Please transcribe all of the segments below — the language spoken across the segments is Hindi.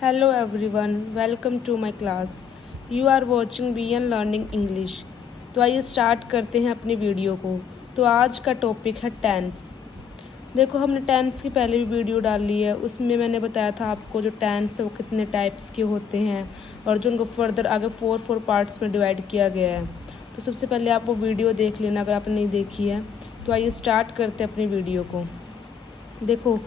Hello everyone, welcome to my class. You are watching BN Learning English. तो आइए स्टार्ट करते हैं अपनी वीडियो को। तो आज का टॉपिक है टेंस। देखो हमने टेंस की पहले भी वीडियो डाली है, उसमें मैंने बताया था आपको जो टेंस है वो कितने टाइप्स के होते हैं और जो उनको फर्दर आगे फोर पार्ट्स में डिवाइड किया गया है। तो सबसे पहले आप वो वीडियो देख लेना अगर आपने नहीं देखी है। तो आइए स्टार्ट करते हैं अपनी वीडियो को। देखो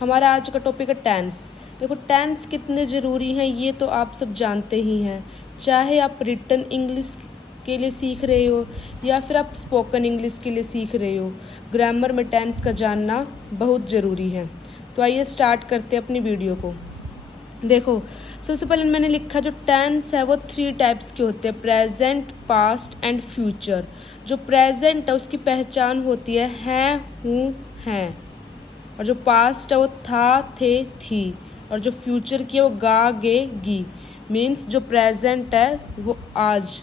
हमारा आज का टॉपिक है टेंस। देखो टेंस कितने ज़रूरी हैं ये तो आप सब जानते ही हैं, चाहे आप रिटन इंग्लिश के लिए सीख रहे हो या फिर आप स्पोकन इंग्लिश के लिए सीख रहे हो, ग्रामर में टेंस का जानना बहुत ज़रूरी है। तो आइए स्टार्ट करते हैं अपनी वीडियो को। देखो सबसे पहले मैंने लिखा जो टेंस है वो 3 टाइप्स के होते हैं, प्रेजेंट, पास्ट एंड फ्यूचर। जो प्रेजेंट है उसकी पहचान होती है, हूँ, हैं। और जो पास्ट है वो था, थे, थी। और जो फ्यूचर की है वो गा, गे, गी। मीन्स जो प्रेजेंट है वो आज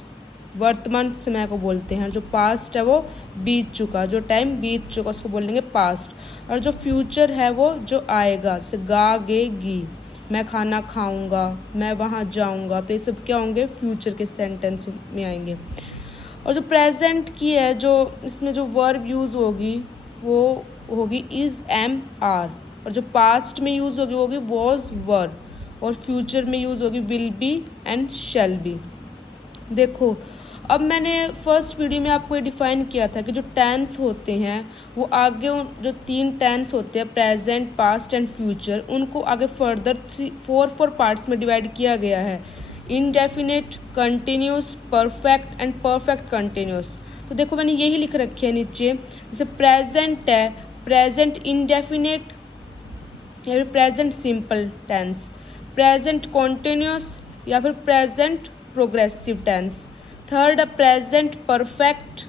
वर्तमान समय को बोलते हैं, जो पास्ट है वो बीत चुका, जो टाइम बीत चुका उसको बोलेंगे पास्ट। और जो फ्यूचर है वो जो आएगा, जैसे गा, गे, गी। मैं खाना खाऊंगा, मैं वहाँ जाऊंगा, तो ये सब क्या होंगे, फ्यूचर के सेंटेंस में आएंगे। और जो प्रेजेंट की है, जो इसमें जो वर्ब यूज़ होगी वो होगी इज़, एम, आर। और जो पास्ट में यूज़ होगी वॉज, वर। और फ्यूचर में यूज़ होगी will be and shall be. देखो अब मैंने फर्स्ट वीडियो में आपको ये डिफाइन किया था कि जो टेंस होते हैं वो आगे जो 3 टेंस होते हैं, प्रेजेंट, पास्ट एंड फ्यूचर, उनको आगे फर्दर 4 पार्ट्स में डिवाइड किया गया है, indefinite, continuous, perfect and perfect continuous. तो देखो मैंने यही लिख रखे है नीचे, जैसे प्रेजेंट है, प्रेजेंट इंडेफिनेट या फिर present simple tense, present continuous या फिर प्रेजेंट प्रोग्रेसिव टेंस, थर्ड है प्रेजेंट परफेक्ट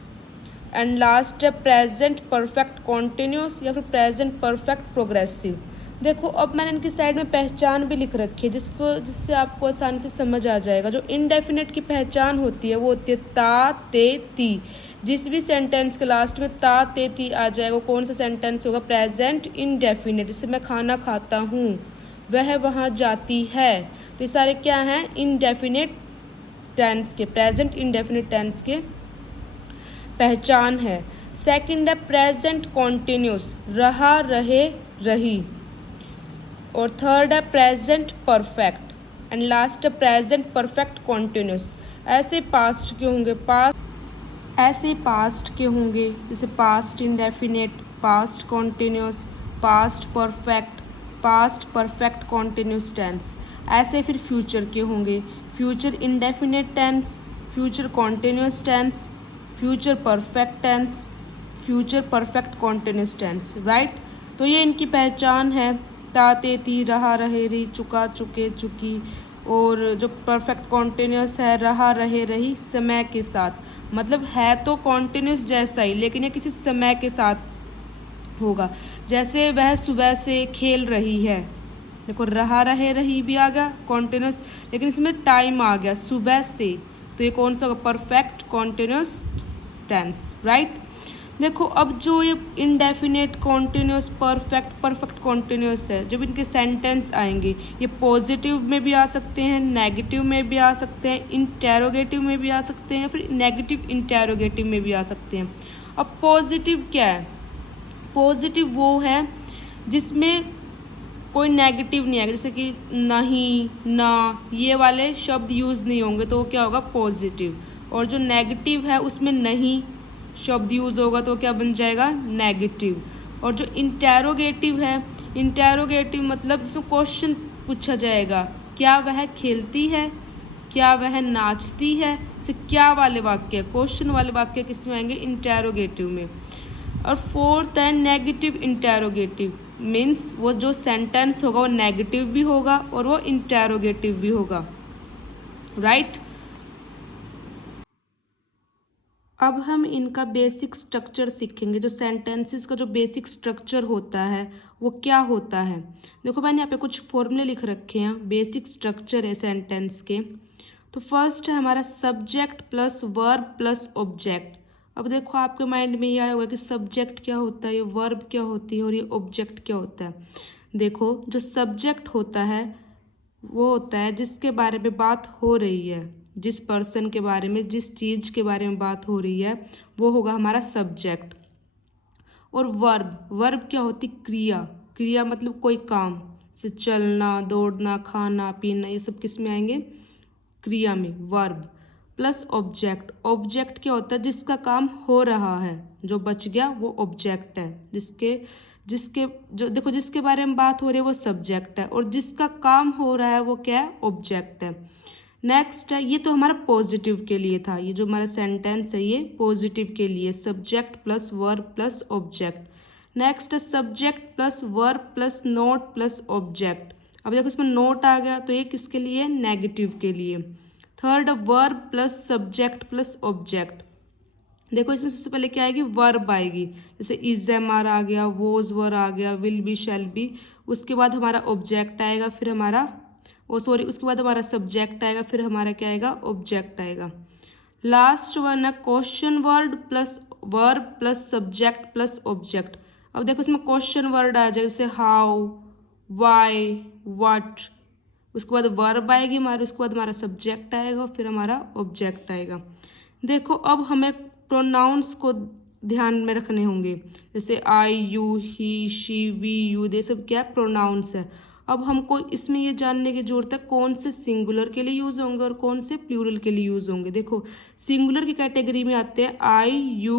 एंड लास्ट है प्रेजेंट परफेक्ट कॉन्टिन्यूस या फिर प्रेजेंट परफेक्ट प्रोग्रेसिव। देखो अब मैंने इनकी साइड में पहचान भी लिख रखी है जिससे आपको आसानी से समझ आ जाएगा। जो इनडेफिनेट की पहचान होती है वो होती है ता, ते, ती। जिस भी सेंटेंस के लास्ट में ता, ते, ती आ जाएगा वो कौन सा सेंटेंस होगा, प्रेजेंट इनडेफिनेट। जैसे मैं खाना खाता हूँ, वह वहाँ जाती है, तो ये सारे क्या हैं, इनडेफिनेट टेंस के, प्रेजेंट इनडेफिनेट टेंस के पहचान है। सेकंड है प्रेजेंट कॉन्टिन्यूस, रहा, रहे, रही। और थर्ड है प्रेजेंट परफेक्ट एंड लास्ट है प्रेजेंट परफेक्ट कॉन्टिन्यूस। ऐसे पास्ट के होंगे, जैसे past indefinite, past continuous, past perfect, past perfect continuous tense. ऐसे फिर फ्यूचर के होंगे, future indefinite tense, future continuous tense, future perfect tense, future perfect continuous tense, right. तो ये इनकी पहचान है, ता, ते, ती, रहा, रहे, रही, चुका, चुके, चुकी। और जो परफेक्ट कॉन्टिन्यूस है, रहा, रहे, रही, समय के साथ। मतलब है तो कॉन्टिन्यूस जैसा ही, लेकिन ये किसी समय के साथ होगा। जैसे वह सुबह से खेल रही है, देखो रहा, रहे, रही भी आ गया कॉन्टिन्यूस, लेकिन इसमें टाइम आ गया सुबह से, तो ये कौन सा होगा, परफेक्ट कॉन्टिन्यूस टेंस, राइट। देखो अब जो ये इनडेफिनेट, कॉन्टिन्यूस, परफेक्ट कॉन्टिन्यूस है, जब इनके सेंटेंस आएंगे ये पॉजिटिव में भी आ सकते हैं, नेगेटिव में भी आ सकते हैं, इंटेरोगेटिव में भी आ सकते हैं, फिर नेगेटिव इंटेरोगेटिव में भी आ सकते हैं। अब पॉजिटिव क्या है, पॉजिटिव वो है जिसमें कोई नेगेटिव नहीं आएगा, जैसे कि नहीं, ना, ये वाले शब्द यूज़ नहीं होंगे, तो वो क्या होगा, पॉजिटिव। और जो नेगेटिव है उसमें नहीं शब्द यूज़ होगा तो क्या बन जाएगा, नेगेटिव। और जो इंटेरोगेटिव है, इंटेरोगेटिव मतलब जिसमें क्वेश्चन पूछा जाएगा, क्या वह खेलती है, क्या वह नाचती है, से क्या वाले वाक्य, क्वेश्चन वाले वाक्य किस में आएंगे, इंटेरोगेटिव में। और फोर्थ है नेगेटिव इंटेरोगेटिव, मीन्स वो जो सेंटेंस होगा वो नेगेटिव भी होगा और वो इंटेरोगेटिव भी होगा, राइट। अब हम इनका बेसिक स्ट्रक्चर सीखेंगे, जो सेंटेंसेस का जो बेसिक स्ट्रक्चर होता है वो क्या होता है। देखो मैंने यहाँ पे कुछ फॉर्मूले लिख रखे हैं, बेसिक स्ट्रक्चर है सेंटेंस के। तो फर्स्ट है हमारा subject plus verb plus object. अब देखो आपके माइंड में ये आया होगा कि सब्जेक्ट क्या होता है, ये वर्ब क्या होती है और ये ऑब्जेक्ट क्या होता है। देखो जो सब्जेक्ट होता है वो होता है जिसके बारे में बात हो रही है, जिस पर्सन के बारे में, जिस चीज़ के बारे में बात हो रही है, वो होगा हमारा सब्जेक्ट। और वर्ब, वर्ब क्या होती? क्रिया। क्रिया मतलब कोई काम, जैसे चलना, दौड़ना, खाना पीना, ये सब किस में आएंगे? क्रिया में, वर्ब। प्लस ऑब्जेक्ट, ऑब्जेक्ट क्या होता है? जिसका काम हो रहा है, जो बच गया वो ऑब्जेक्ट है। जिसके जिसके जो देखो जिसके बारे में बात हो रही है वो सब्जेक्ट है, और जिसका काम हो रहा है वो क्या है? ऑब्जेक्ट है। नेक्स्ट है, ये तो हमारा पॉजिटिव के लिए था, ये जो हमारा सेंटेंस है ये पॉजिटिव के लिए, subject plus verb plus object. Next है subject plus verb plus not plus object. अब देखो इसमें नोट आ गया, तो ये किसके लिए? नेगेटिव के लिए। Third verb plus subject plus object. देखो इसमें सबसे पहले क्या आएगी? वर्ब आएगी, जैसे इज एम आर आ गया, वोज वर आ गया, विल बी शैल बी। उसके बाद हमारा ऑब्जेक्ट आएगा, फिर हमारा उसके बाद हमारा सब्जेक्ट आएगा, फिर हमारा क्या आएगा? ऑब्जेक्ट आएगा। लास्ट वन है question word plus verb plus subject plus object. अब देखो इसमें क्वेश्चन वर्ड आ जाए, जैसे हाउ, वाई, व्हाट। उसके बाद वर्ब आएगी हमारी, उसके बाद हमारा सब्जेक्ट आएगा, फिर हमारा ऑब्जेक्ट आएगा। देखो अब हमें प्रोनाउंस को ध्यान में रखने होंगे, जैसे I, you, he, she, we, you, ये सब क्या है? प्रोनाउंस है। अब हमको इसमें ये जानने की जरूरत है कौन से सिंगुलर के लिए यूज होंगे और कौन से प्लूरल के लिए यूज होंगे। देखो सिंगुलर की कैटेगरी में आते हैं I, you,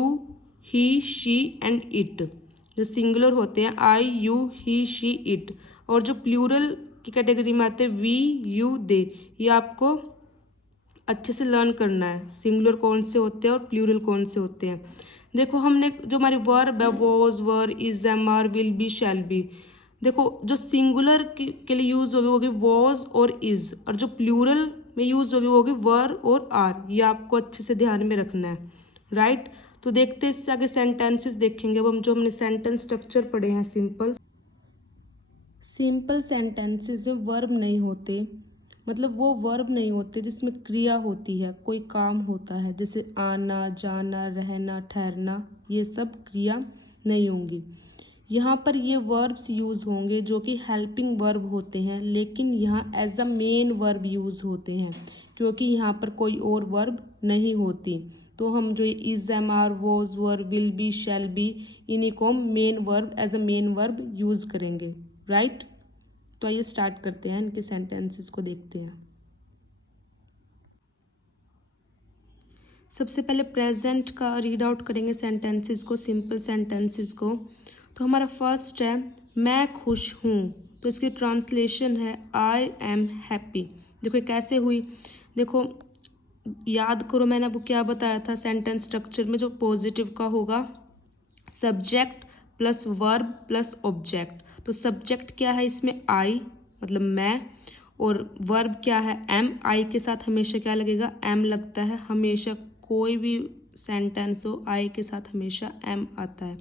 he, she and it. जो सिंगुलर होते हैं I, you, he, she, it. और जो प्लूरल की कैटेगरी में आते हैं वी, यू, दे। ये आपको अच्छे से लर्न करना है, सिंगुलर कौन से होते हैं और प्लूरल कौन से होते हैं। देखो हमने जो हमारी वर्ब है, was, were, is, am, are, will be, shall be. देखो जो सिंगुलर के लिए यूज होगी वो होगी वॉज और इज, और जो प्लूरल में यूज होगी वो होगी वर और आर। ये आपको अच्छे से ध्यान में रखना है, राइट। तो देखते हैं इससे आगे सेंटेंसेस देखेंगे। अब हम जो हमने सेंटेंस स्ट्रक्चर पढ़े हैं, सिंपल सेंटेंसेस में वर्ब नहीं होते, मतलब वो वर्ब नहीं होते जिसमें क्रिया होती है, कोई काम होता है, जैसे आना, जाना, रहना, ठहरना, ये सब क्रिया नहीं होंगी। यहाँ पर ये वर्ब्स यूज़ होंगे जो कि हेल्पिंग वर्ब होते हैं, लेकिन यहाँ as a main verb use होते हैं, क्योंकि यहाँ पर कोई और वर्ब नहीं होती। तो हम जो is, am, are, was, were, will be, shall be, इन्हीं को हम main verb as a main verb use करेंगे, राइट। तो आइए स्टार्ट करते हैं, इनके सेंटेंसेस को देखते हैं। सबसे पहले प्रेजेंट का रीड आउट करेंगे सेंटेंसेस को, सिंपल सेंटेंसेस को। तो हमारा फर्स्ट है मैं खुश हूँ, तो इसकी ट्रांसलेशन है आई एम हैप्पी। देखो ये कैसे हुई, देखो याद करो मैंने आपको क्या बताया था सेंटेंस स्ट्रक्चर में, जो पॉजिटिव का होगा subject plus verb plus object. तो सब्जेक्ट क्या है इसमें? आई, मतलब मैं, और वर्ब क्या है? एम। आई के साथ हमेशा क्या लगेगा? एम लगता है, हमेशा कोई भी सेंटेंस हो आई के साथ हमेशा एम आता है।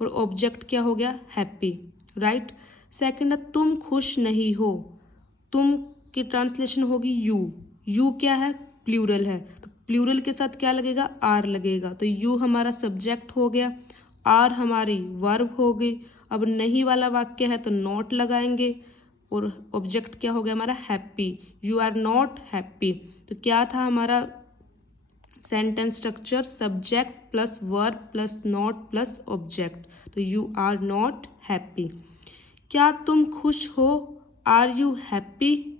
और ऑब्जेक्ट क्या हो गया? Happy, right. सेकंड है तुम खुश नहीं हो, तुम की ट्रांसलेशन होगी यू। यू क्या है? प्लूरल है, तो प्लूरल के साथ क्या लगेगा? आर लगेगा। तो यू हमारा सब्जेक्ट हो गया, आर हमारी वर्ब हो गई। अब नहीं वाला वाक्य है तो नॉट लगाएंगे, और ऑब्जेक्ट क्या हो गया हमारा? Happy. You are not happy. तो क्या था हमारा sentence structure? Subject plus verb plus not plus object. तो यू आर नॉट हैप्पी। क्या तुम खुश हो? Are you happy.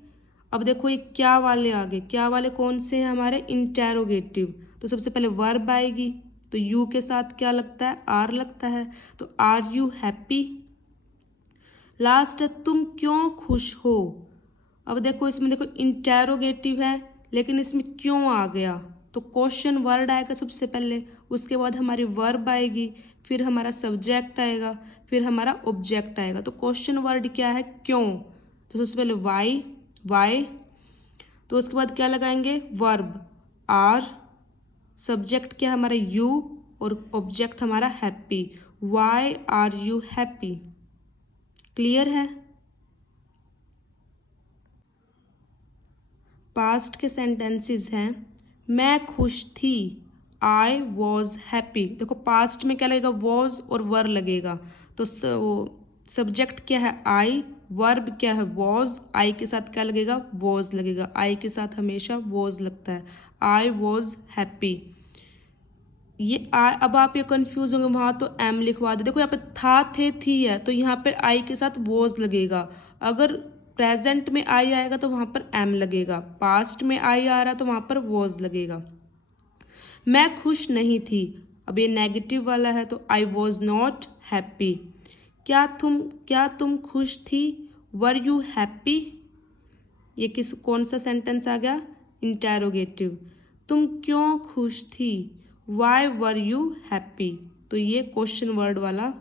अब देखो ये क्या वाले आ गए, क्या वाले कौन से हैं हमारे? इंटेरोगेटिव। तो सबसे पहले वर्ब आएगी, तो यू के साथ क्या लगता है? आर लगता है, तो आर यू हैप्पी। लास्ट है तुम क्यों खुश हो। अब देखो इसमें देखो इंटेरोगेटिव है, लेकिन इसमें क्यों आ गया? तो क्वेश्चन वर्ड आएगा सबसे पहले, उसके बाद हमारी वर्ब आएगी, फिर हमारा सब्जेक्ट आएगा, फिर हमारा ऑब्जेक्ट आएगा। तो क्वेश्चन वर्ड क्या है? क्यों। तो सबसे पहले वाई, वाई, तो उसके बाद क्या लगाएंगे? वर्ब आर, सब्जेक्ट क्या हमारा? यू, और ऑब्जेक्ट हमारा happy. Why are you happy. Clear है। पास्ट के सेंटेंसेस हैं मैं खुश थी, आई वॉज हैप्पी। देखो पास्ट में क्या लगेगा? वॉज और वर लगेगा, तो वो सब्जेक्ट क्या है आई, वर्ब क्या है वॉज, आई के साथ क्या लगेगा वॉज लगेगा, आई के साथ हमेशा वॉज लगता है। आई वॉज हैप्पी। ये आई, अब आप ये कंफ्यूज होंगे वहाँ तो एम लिखवा दे। देखो यहाँ पे था थे थी है तो यहाँ पे आई के साथ वॉज लगेगा। अगर प्रेजेंट में आई आएगा तो वहाँ पर एम लगेगा, पास्ट में आई आ रहा तो वहाँ पर वॉज लगेगा। मैं खुश नहीं थी, अब ये नेगेटिव वाला है तो आई वॉज नॉट हैप्पी। क्या तुम खुश थी, वर यू हैप्पी। ये कौन सा सेंटेंस आ गया, इंटेरोगेटिव। तुम क्यों खुश थी, वाई वर यू हैप्पी। तो ये क्वेश्चन वर्ड वाला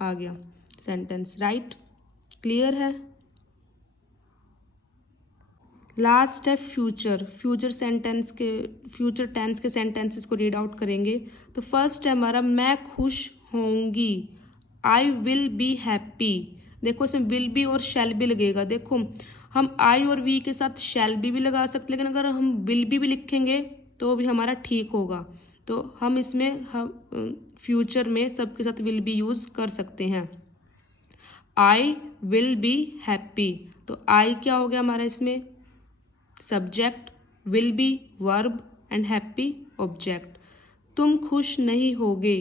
आ गया सेंटेंस। राइट, क्लियर है। लास्ट है फ्यूचर। फ्यूचर टेंस के सेंटेंसेस को रीड आउट करेंगे। तो फर्स्ट है हमारा मैं खुश होंगी, आई विल बी हैप्पी। देखो इसमें विल बी और शैल बी लगेगा। देखो हम आई और वी के साथ शैल बी भी लगा सकते, लेकिन अगर हम विल बी भी लिखेंगे तो भी हमारा ठीक होगा। तो हम इसमें फ्यूचर में सबके साथ विल बी यूज़ कर सकते हैं। आई विल बी हैप्पी, तो आई क्या हो गया हमारा इसमें subject, will be verb and happy object. तुम खुश नहीं होगे,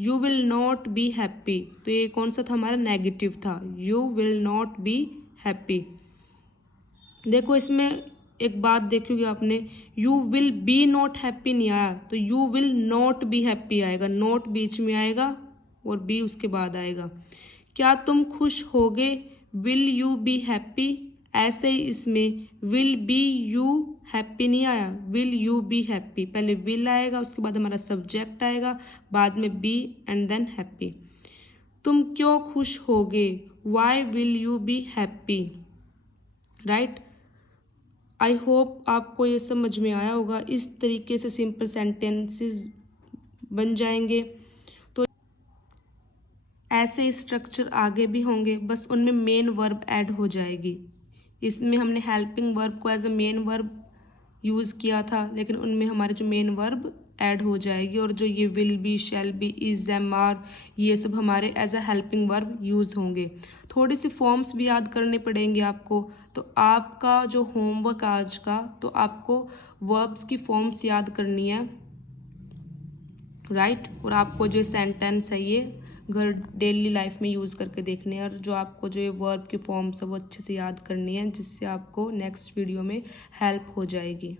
you will not be happy. तो ये कौन सा था हमारा नेगेटिव था, you will not be happy. देखो इसमें एक बात देखोगे आपने, you will be not happy नहीं आया तो you will not be happy आएगा, नॉट बीच में आएगा और बी उसके बाद आएगा। क्या तुम खुश होगे, विल यू बी हैप्पी। ऐसे ही इसमें विल बी यू हैप्पी नहीं आया, विल यू बी हैप्पी। पहले विल आएगा उसके बाद हमारा सब्जेक्ट आएगा, बाद में बी एंड देन हैप्पी। तुम क्यों खुश होगे, why will you be happy. Right, I hope आपको ये समझ में आया होगा। इस तरीके से सिंपल सेंटेंसेस बन जाएंगे। तो ऐसे स्ट्रक्चर आगे भी होंगे, बस उनमें मेन वर्ब ऐड हो जाएगी। इसमें हमने हेल्पिंग वर्ब को as a main verb use किया था, लेकिन उनमें हमारे जो मेन वर्ब ऐड हो जाएगी और जो ये will be, shall be, is, am, are, ये सब हमारे as a helping verb use होंगे। थोड़ी सी फॉर्म्स भी याद करने पड़ेंगे आपको। तो आपका जो होमवर्क आज का, तो आपको वर्ब्स की फॉर्म्स याद करनी है। राइट, और आपको जो सेंटेंस है ये घर डेली लाइफ में यूज़ करके देखने हैं, और जो आपको जो ये वर्ब की फॉर्म्स है वो अच्छे से याद करनी है, जिससे आपको नेक्स्ट वीडियो में हेल्प हो जाएगी।